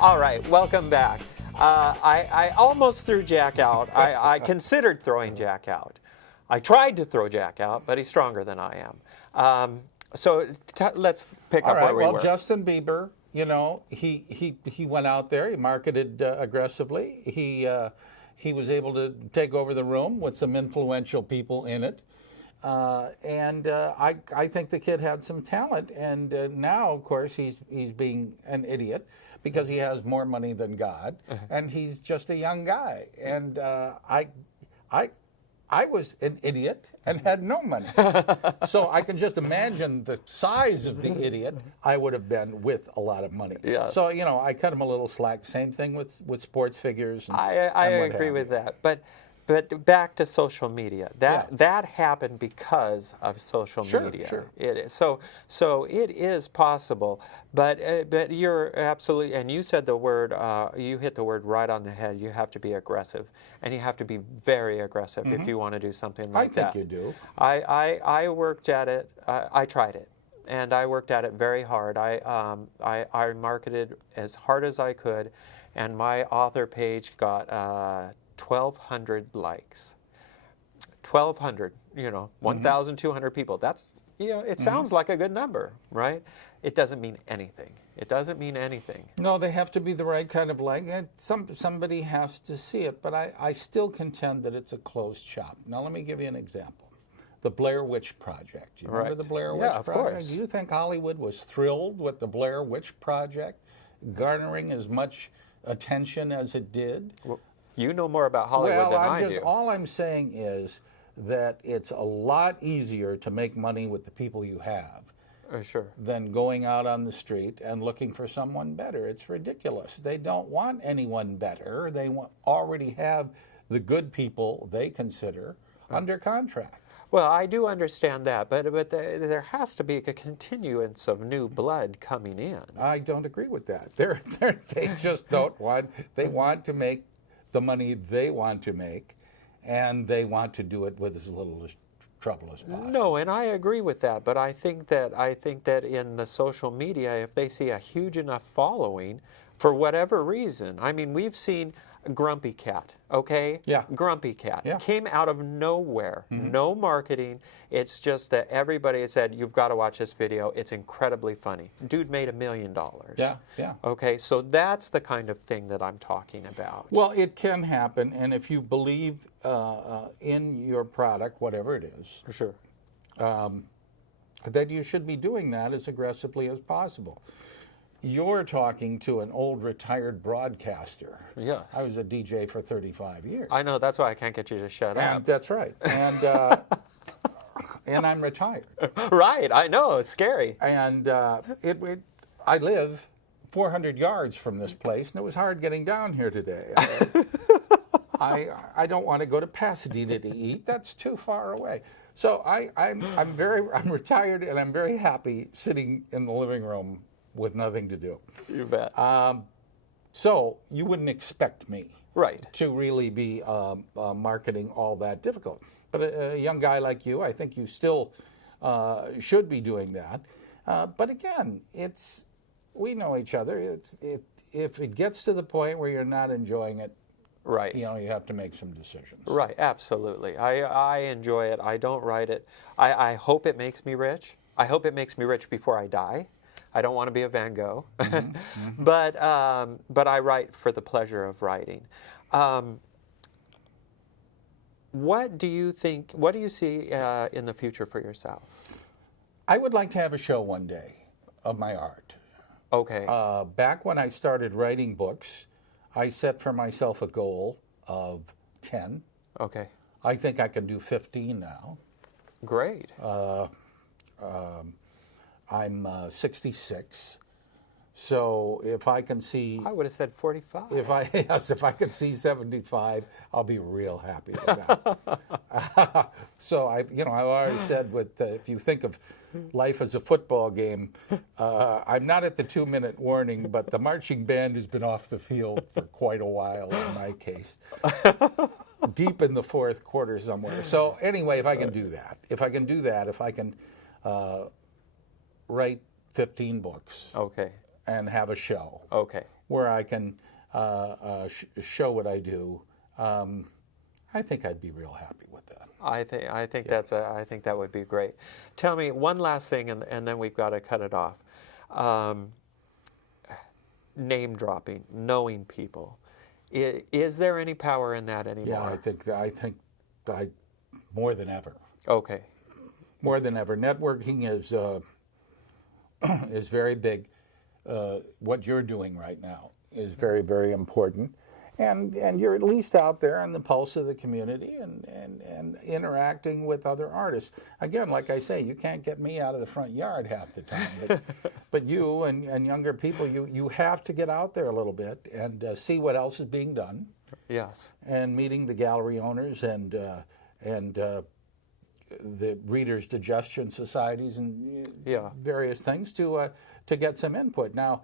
All right, welcome back. I almost threw Jack out. I considered throwing Jack out. I tried to throw Jack out, but he's stronger than I am. So let's pick up where we were. Well, Justin Bieber, you know, he went out there. He marketed aggressively. He was able to take over the room with some influential people in it. I think the kid had some talent, and now, of course, he's being an idiot because he has more money than God, and he's just a young guy. And I was an idiot and had no money, so I can just imagine the size of the idiot I would have been with a lot of money. Yes. So you know, I cut him a little slack. Same thing with sports figures. And, I agree with that, but back to social media. That happened because of social media. Sure. It is so it is possible, but you're absolutely, and you said the word, you hit the word right on the head. You have to be aggressive, and you have to be very aggressive if you want to do something like that. I think you do. I worked at it. I tried it, and I worked at it very hard. I marketed as hard as I could, and my author page got 1,200 likes. 1,200, 1,200 people. That's, it sounds like a good number, right? It doesn't mean anything. It doesn't mean anything. No, they have to be the right kind of like. Somebody has to see it, but I still contend that it's a closed shop. Now, let me give you an example. The Blair Witch Project. You remember the Blair Witch Project? Yeah, of course. Do you think Hollywood was thrilled with the Blair Witch Project garnering as much attention as it did? Well, you know more about Hollywood than I do. All I'm saying is that it's a lot easier to make money with the people you have than going out on the street and looking for someone better. It's ridiculous. They don't want anyone better. They already have the good people they consider under contract. Well, I do understand that, but there has to be a continuance of new blood coming in. I don't agree with that. They just don't want. They want to make the money they want to make, and they want to do it with as little trouble as possible. No, and I agree with that, but I think that in the social media, if they see a huge enough following, for whatever reason, I mean, we've seen Grumpy Cat, okay? Yeah. Grumpy Cat. Yeah. Came out of nowhere. No marketing. It's just that everybody had said, you've got to watch this video. It's incredibly funny. Dude made $1 million. Yeah. Okay, so that's the kind of thing that I'm talking about. Well, it can happen, and if you believe in your product, whatever it is, For sure. that you should be doing that as aggressively as possible. You're talking to an old retired broadcaster. Yes. I was a DJ for 35 years. I know, that's why I can't get you to shut up. That's right. And and I'm retired. Right, I know, it's scary. And I live 400 yards from this place, and it was hard getting down here today. I don't want to go to Pasadena to eat. That's too far away. So I'm retired, and I'm very happy sitting in the living room with nothing to do. You bet. So you wouldn't expect me Right. to really be marketing all that difficult. But a young guy like you, I think you still should be doing that. But again, we know each other. If it gets to the point where you're not enjoying it, Right. you have to make some decisions. Right, absolutely. I enjoy it. I don't write it. I hope it makes me rich. I hope it makes me rich before I die. I don't want to be a Van Gogh. But I write for the pleasure of writing. What do you see in the future for yourself? I would like to have a show one day of my art. Okay. Back when I started writing books, I set for myself a goal of 10. Okay. I think I can do 15 now. Great. I'm 66, so if I can see, I would have said 45. if I can see 75, I'll be real happy with that. So I've always said, if you think of life as a football game, I'm not at the 2-minute warning, but the marching band has been off the field for quite a while in my case. Deep in the fourth quarter somewhere. So anyway, if I can do that, if I can write 15 books. Okay. and have a show Okay. where I can show what I do. I think I'd be real happy with that. I think I think that would be great. Tell me one last thing, and then we've got to cut it off. Name dropping, knowing people. Is there any power in that anymore? Yeah, I think more than ever. Okay. More than ever. Networking is is very big. What you're doing right now is very, very important. And you're at least out there on the pulse of the community and interacting with other artists. Again, like I say, you can't get me out of the front yard half the time. But you and younger people, you have to get out there a little bit and see what else is being done. Yes. And meeting the gallery owners and the readers' digestion societies and various things to get some input. Now,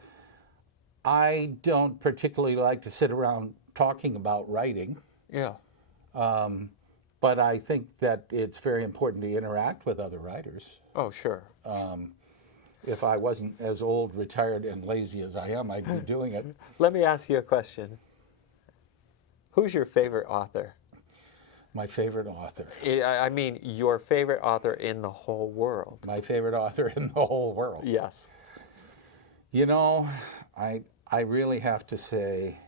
I don't particularly like to sit around talking about writing. Yeah. But I think that it's very important to interact with other writers. Oh, sure. If I wasn't as old, retired, and lazy as I am, I'd be doing it. Let me ask you a question. Who's your favorite author? My favorite author. I mean, your favorite author in the whole world. My favorite author in the whole world. Yes. You know, I really have to say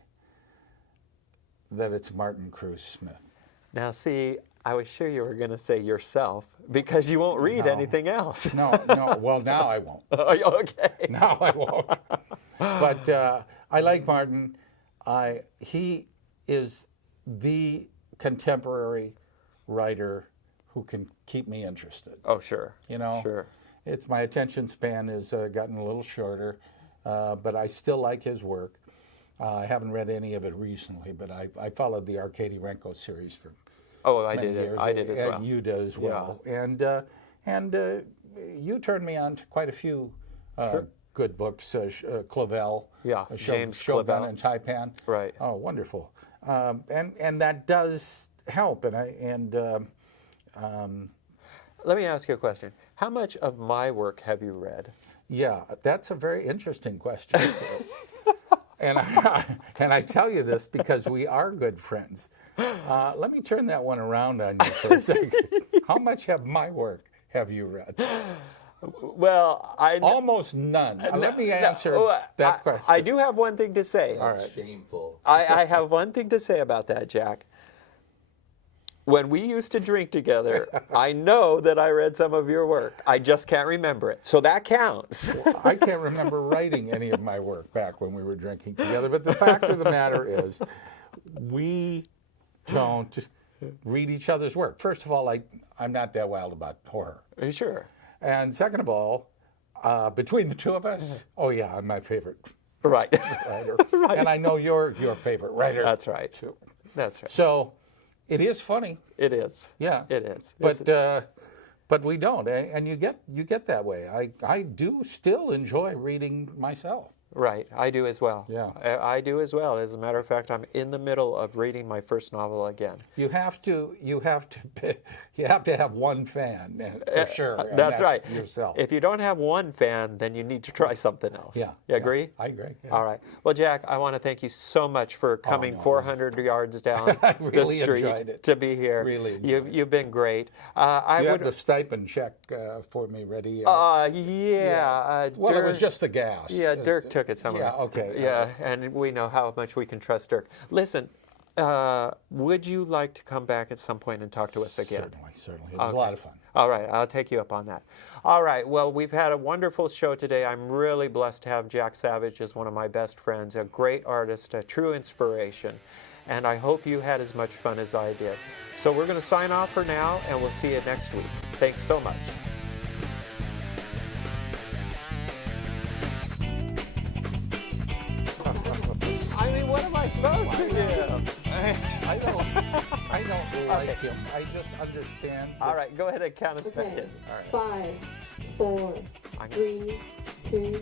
that it's Martin Cruz Smith. Now, see, I was sure you were going to say yourself because you won't read anything else. No. Well, now I won't. Okay. Now I won't. But I like Martin. He is the contemporary writer who can keep me interested. Oh, sure. You know, Sure. It's my attention span has gotten a little shorter, but I still like his work. I haven't read any of it recently, but I followed the Arkady Renko series for many years. I did as well. And you did as well. And you turned me on to quite a few good books. Clavel. Yeah, James Shogun Clavel. and Taipan. Right. Oh, wonderful. And that does help. Let me ask you a question. How much of my work have you read? Yeah, that's a very interesting question. And I tell you this because we are good friends. Let me turn that one around on you for a second. How much of my work have you read? Well, Almost none. Let me answer that question. I do have one thing to say. All right. Shameful. I have one thing to say about that, Jack. When we used to drink together, I know that I read some of your work. I just can't remember it. So that counts. I can't remember writing any of my work back when we were drinking together. But the fact of the matter is, we don't read each other's work. First of all, I'm not that wild about horror. Are you sure? And second of all, between the two of us, oh yeah, I'm my favorite Right. writer. And I know you're your favorite writer. That's right. too. That's right. So it is funny. It is. Yeah. It is. But we don't, and you get that way. I do still enjoy reading myself. Right. I do as well. Yeah. I do as well. As a matter of fact, I'm in the middle of reading my first novel again. You have to have one fan for sure. And That's right. Yourself. If you don't have one fan, then you need to try something else. Yeah. You agree? I agree. Yeah. All right. Well, Jack, I want to thank you so much for coming no, 400 yards down I the really street enjoyed it. to be here. Really enjoyed You've been great. I You would. have the stipend check for me ready. Well, Well, it was just the gas. Yeah, Dirk took it somewhere. Yeah, okay. Yeah, and we know how much we can trust Dirk. Listen, would you like to come back at some point and talk to us again? Certainly. It was a lot of fun. All right, I'll take you up on that. All right, well, we've had a wonderful show today. I'm really blessed to have Jack Savage as one of my best friends, a great artist, a true inspiration. And I hope you had as much fun as I did. So we're going to sign off for now, and we'll see you next week. Thanks so much. I mean, what am I supposed to do? I don't like him. I just understand. All right, go ahead and count us back Okay. in. All right. 5, 4, I'm- 3, 2,